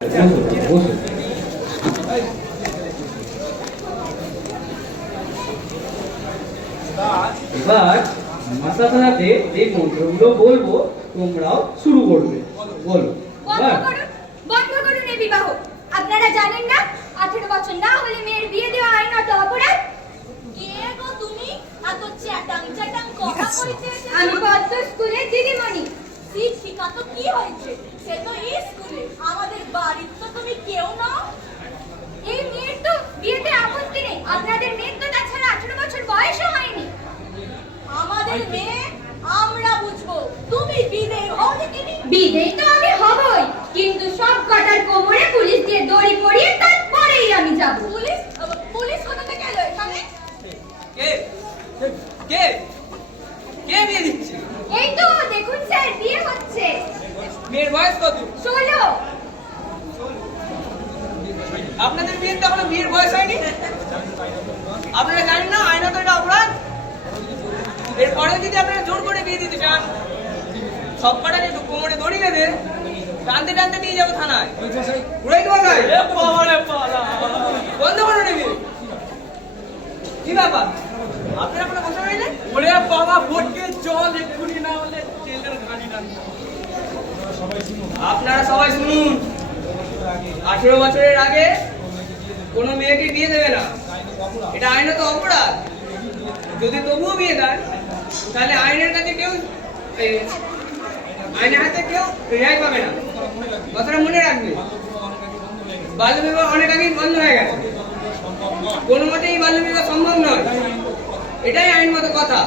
এবার মাথা ধরাতে যে মন্ত্রগুলো বলবো তোমরাও শুরু করবে। বলো। বন্ধ করুন এই বিবাহ। আপনারা জানেন না 18 বছর না হলে মেয়ের বিয়ে দেওয়া আইনত অপরাধ। কে গো তুমি? এত চ্যাটাং চ্যাটাং কথা কইতে? আমি পদ্ম স্কুলে দিদিমণি। শিক্ষিকা তো কি হয়েছে? সে তো এই স্কুলে, আমাদের বাড়ির তো তুমি কেউ না। এই মেয়ের তো বিয়েতে আপত্তি নেই। আপনাদের মেয়ের তো তাছাড়া 18 বছর বয়সও হয়নি। আমাদের মেয়ে আমরা বুঝবো, তুমি বিদেয় হও দেখিনি। বিদেয় তো আমি হবই, কিন্তু সব কটার কোমরে পুলিশ দিয়ে দড়ি পরিয়ে তারপরেই আমি যাব। পুলিশ? পুলিশ কোথা থেকে এলো এখানে? কে কে কে বিয়ে দিচ্ছে? এই তো দেখুন স্যার, বিয়ে হচ্ছে। মেয়ের বয়স কত? 16। আপনাদের মেয়ের তো এখনো বিয়ের বয়স হয়নি। আপনারা জানেন না আইনত এটা অপরাধ? এরপরে যদি আপনারা জোর করে বিয়ে দিতে চান, সব কটাকে একটু কোমরে দড়ি বেঁধে টানতে টানতে নিয়ে যাবো থানায়। পুরাই তো বন্ধ করো নেবে। কি ব্যাপার, আপনারা আপনারা বসে রইলেন? ওরে বাবা, ভোটকে জল এক্ষুনি না হলে জেলের ঘানি না। আপনারা সবাই শুনুন, 18 বছরের আগে কোনো মেয়েকে বিয়ে দেবে না, এটা আইনত অপরাধ। যদি তবুও বিয়ে দেন, তাহলে আইনের হাতে কেউ রেহাই পাবে না। কথাটা মনে রাখবে। বাল্য বিবাহ অনেক আগেই বন্ধ হয়ে গেছে। কোনো মতেই বাল্য বিবাহ সম্ভব নয়, এটাই আইনগত কথা।